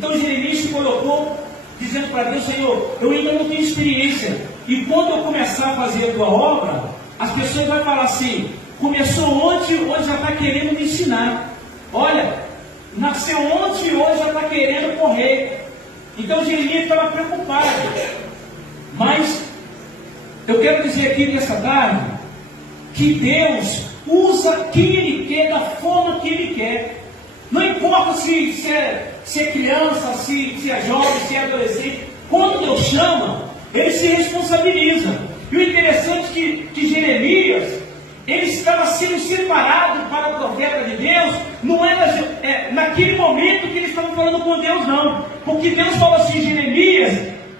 Então Jeremias se colocou dizendo para Deus: Senhor, eu ainda não tenho experiência, e quando eu começar a fazer a tua obra, as pessoas vão falar assim: começou ontem, hoje já está querendo me ensinar. Olha, nasceu ontem e hoje já está querendo correr. Então Jeremias estava preocupado. Mas eu quero dizer aqui nessa tarde que Deus usa quem Ele quer, da forma que Ele quer. Não importa se é criança, se é jovem, se é adolescente. Quando Deus chama, Ele se responsabiliza. E o interessante é que Jeremias, ele estava sendo separado para o profeta de Deus. Não era naquele momento que eles estavam falando com Deus, não. Porque Deus falou assim: Jeremias,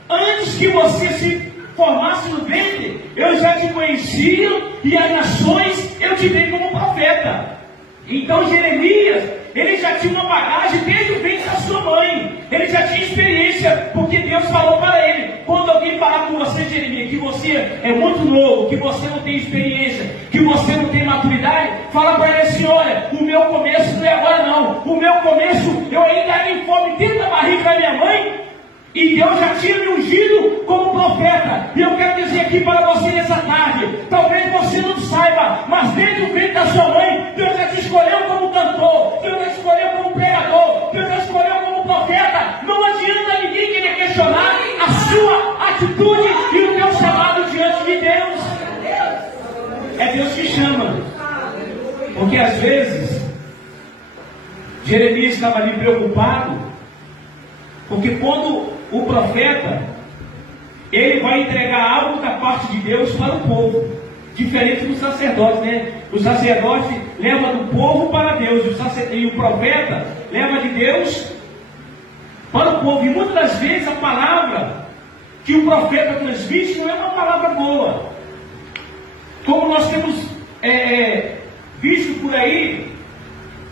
antes que você se formasse no ventre, eu já te conhecia, e as nações eu te dei como profeta. Então Jeremias, ele já tinha uma bagagem desde o ventre da sua mãe. Ele já tinha experiência, porque Deus falou para ele: quando alguém falar com você, Jeremias, que você é muito novo, que você não tem experiência, que você não tem maturidade, fala para ele assim: olha, o meu começo não é agora não. O meu começo, eu ainda era em fome dentro da barriga da minha mãe, e Deus já tinha me ungido como profeta. E eu quero dizer aqui para você nessa tarde: talvez você não saiba, mas desde o ventre da sua mãe, Deus já te escolheu como cantor, Deus já te escolheu como pregador, Deus já te escolheu como profeta. Não adianta ninguém querer questionar a sua atitude e o teu chamado diante de Deus. É Deus que chama. Porque às vezes Jeremias estava ali preocupado, porque quando o profeta, ele vai entregar algo da parte de Deus para o povo, diferente do sacerdote, né? O sacerdote leva do povo para Deus, e o profeta leva de Deus para o povo. E muitas das vezes a palavra que o profeta transmite não é uma palavra boa, como nós temos visto por aí,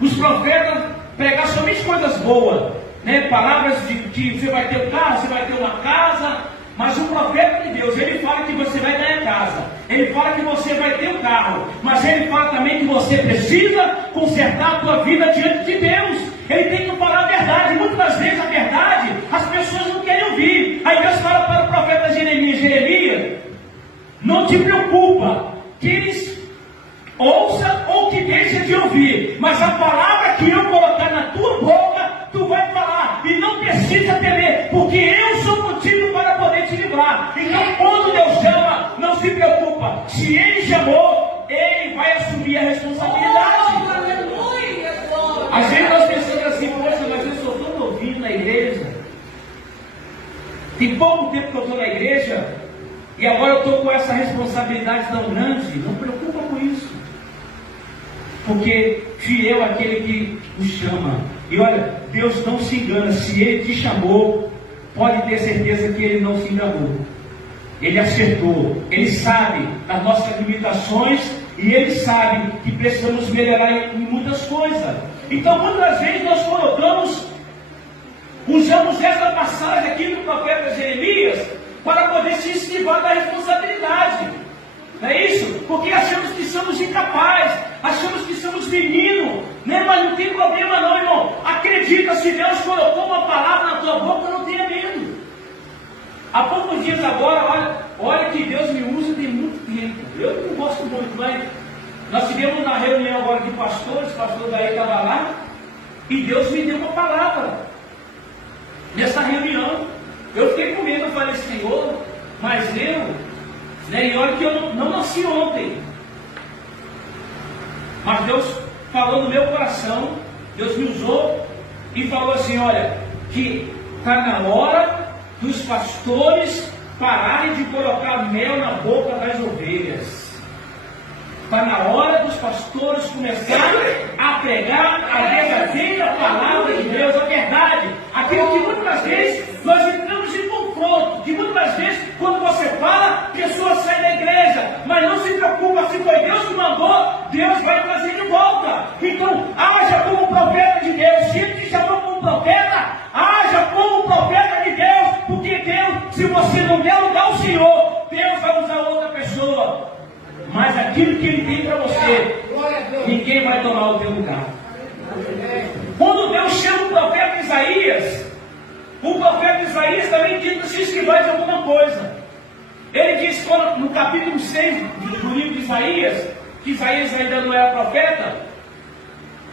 os profetas pregar somente coisas boas, né? Palavras de que você vai ter um carro, você vai ter uma casa. Mas o profeta de Deus, ele fala que você vai ganhar casa, ele fala que você vai ter um carro, mas ele fala também que você precisa consertar a tua vida diante de Deus. Ele tem que falar a verdade. Muitas das vezes a verdade as pessoas não querem ouvir. Aí Deus fala para o profeta Jeremias: Jeremias, não te preocupa que eles ouçam ou que deixem de ouvir, mas a palavra que eu colocar na tua boca, tu vai falar, e não precisa temer, porque eu sou contigo para poder te livrar. Então quando Deus chama, não se preocupa. Se Ele chamou, Ele vai assumir a responsabilidade. Às vezes nós pensamos assim: poxa, mas eu sou tão novinho na igreja, tem pouco tempo que eu estou na igreja, e agora eu estou com essa responsabilidade tão grande. Não preocupa com isso, porque fiel é aquele que o chama. E olha, Deus não se engana. Se Ele te chamou, pode ter certeza que Ele não se enganou. Ele acertou. Ele sabe das nossas limitações, e Ele sabe que precisamos melhorar em muitas coisas. Então muitas vezes nós usamos essa passagem aqui do profeta Jeremias para poder se esquivar da responsabilidade. Não é isso? Porque achamos que somos incapazes, achamos que somos meninos, né? Mas não tem problema não, irmão. Acredita, se Deus colocou uma palavra na tua boca, não tenha medo. Há poucos dias agora, olha que Deus me usa tem muito tempo. Eu não gosto muito, mas nós tivemos uma reunião agora de pastores, o pastor daí estava lá, e Deus me deu uma palavra nessa reunião. Eu fiquei com medo, eu falei: Senhor, mas eu... E olha que eu não nasci ontem, mas Deus falou no meu coração, Deus me usou e falou assim: olha, que está na hora dos pastores pararem de colocar mel na boca das ovelhas. Está na hora dos pastores começarem a pregar a verdadeira palavra de Deus, a verdade, aquilo que muitas vezes nós entramos em confronto, que muitas vezes quando você fala, pessoas saem da igreja, mas não se preocupa, se foi Deus que mandou, Deus vai trazer de volta. Então haja como profeta de Deus. Se Ele te chamou como profeta, haja como profeta de Deus, porque Deus, se você não der lugar ao Senhor, Deus vai usar outra pessoa. Mas aquilo que Ele tem para você, ninguém vai tomar o teu lugar. Quando Deus chama o profeta Isaías, O profeta Isaías também tenta se esquivar de alguma coisa. Ele diz no capítulo 6 do livro de Isaías, que Isaías ainda não era profeta,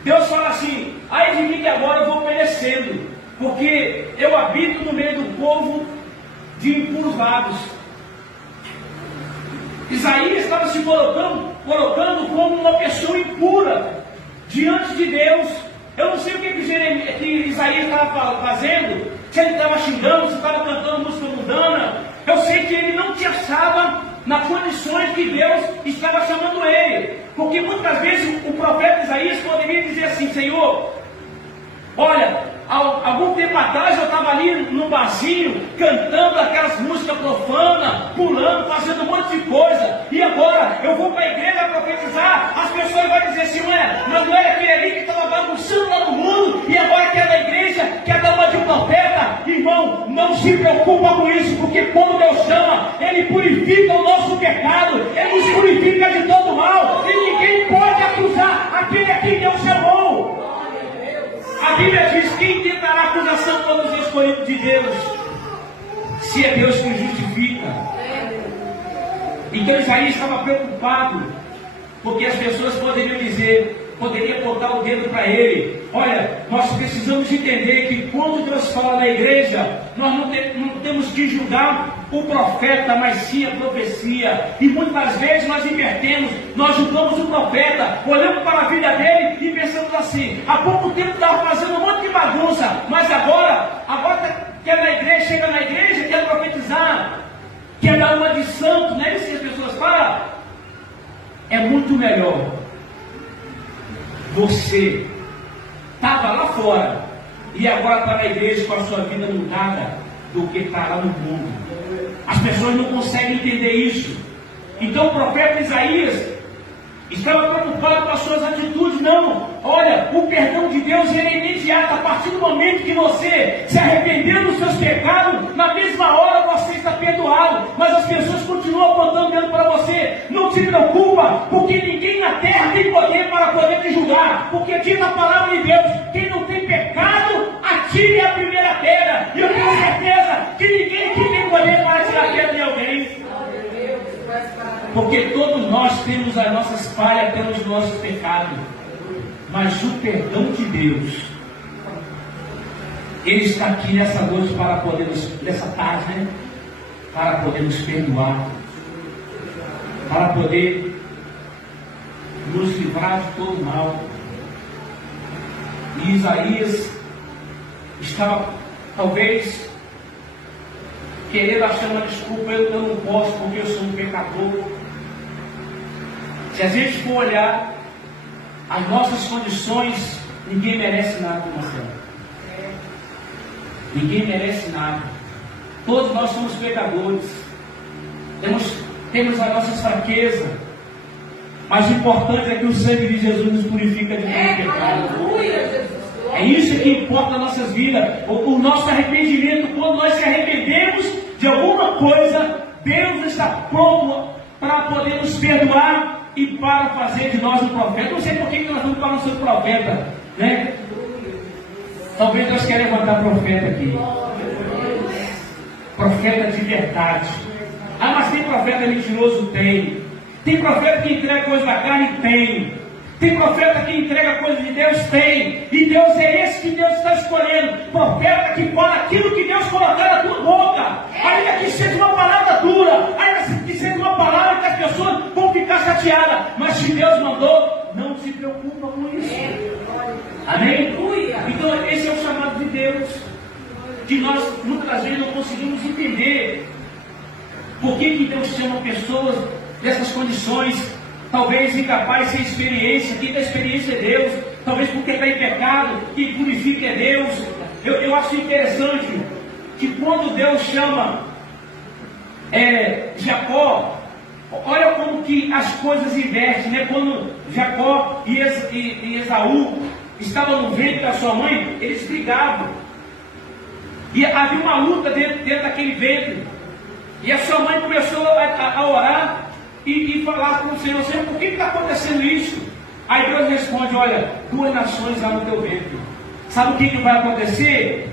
Deus fala assim: ai de mim que agora eu vou perecendo, porque eu habito no meio do povo de impuros lábios. Isaías estava se colocando como uma pessoa impura diante de Deus. Eu não sei o que Isaías estava fazendo, se ele estava xingando, se estava cantando música mundana. Eu sei que ele não se achava nas condições que Deus estava chamando ele. Porque muitas vezes o profeta Isaías poderia dizer assim: Senhor, olha, algum tempo atrás eu estava ali no barzinho, cantando aquelas músicas profanas, pulando, fazendo um monte de coisa, e agora eu vou para a igreja profetizar, as pessoas vão dizer assim: ué, mas não era aquele ali que estava bagunçando lá no mundo, e agora quer da igreja, quer dar uma de profeta? Irmão, não se preocupa com isso, porque quando Deus chama, Ele purifica o nosso pecado, Ele nos purifica de todo mal, e ninguém pode acusar aquele a quem Deus chamou. A Bíblia diz: quem tentará acusação contra os escolhidos de Deus, se é Deus que justifica? Então Isaías estava preocupado, porque as pessoas poderiam apontar o dedo para ele. Olha, nós precisamos entender que quando Deus fala na igreja, nós não temos que julgar o profeta, mas sim a profecia. E muitas vezes nós invertemos, nós julgamos o profeta, olhamos para a vida dele e pensamos assim: há pouco tempo estava fazendo um monte de bagunça, mas agora quer na igreja, chega na igreja, quer profetizar, quer dar uma de santo, não é isso que as pessoas falam? É muito melhor você estava lá fora e agora está na igreja com a sua vida mudada do que está lá no mundo. As pessoas não conseguem entender isso. Então o profeta Isaías estava preocupado com as suas atitudes. Não, olha, o perdão de Deus ele é imediato. A partir do momento que você se arrependeu dos seus pecados, na mesma hora você está perdoado. Mas as pessoas continuam apontando dedo para você. Não se preocupa, porque ninguém na terra tem poder para poder te julgar. Porque diz a palavra de Deus: quem não tem pecado, atire a primeira pedra. E eu tenho certeza que ninguém aqui tem poder para tirar a pedra de alguém. Porque todos nós temos as nossas falhas, temos os nossos pecados. Mas o perdão de Deus, Ele está aqui nessa noite para poder nessa tarde, né? Para poder nos perdoar, para poder nos livrar de todo mal. E Isaías estava talvez querendo achar uma desculpa: eu não posso porque eu sou um pecador. Se a gente for olhar as nossas condições, ninguém merece nada com você. Ninguém merece nada. Todos nós somos pecadores. Temos as nossas fraquezas. Mas o importante é que o sangue de Jesus nos purifica de todo pecado. É isso que importa nas nossas vidas. O nosso arrependimento, quando nós se arrependemos de alguma coisa, Deus está pronto para poder nos perdoar e para fazer de nós um profeta. Não sei por que nós vamos para não ser profeta, né? Talvez Deus queira levantar profeta aqui. Profeta de verdade. Ah, mas tem profeta mentiroso? Tem. Tem profeta que entrega coisa da carne? Tem. Tem profeta que entrega coisa de Deus? Tem. E Deus é esse que Deus está escolhendo. Profeta que fala aquilo que Deus colocar na tua boca. Ainda que seja uma palavra dura, ainda que seja uma palavra que as pessoas vão ficar chateadas. Mas se Deus mandou, não se preocupa com isso. Amém? Então esse é o chamado de Deus, que nós muitas vezes não conseguimos entender. Por que Deus chama pessoas dessas condições, talvez incapazes sem experiência? Quem tem experiência é Deus. Talvez porque está em pecado, quem purifica é Deus. Eu acho interessante que quando Deus chama Jacó, olha como que as coisas invertem, né? Quando Jacó e Esaú estavam no ventre da sua mãe, eles brigavam. E havia uma luta dentro daquele ventre. E a sua mãe começou a orar e falar com o Senhor: Senhor, por que está acontecendo isso? Aí Deus responde: olha, 2 nações há no teu ventre. Sabe o que vai acontecer?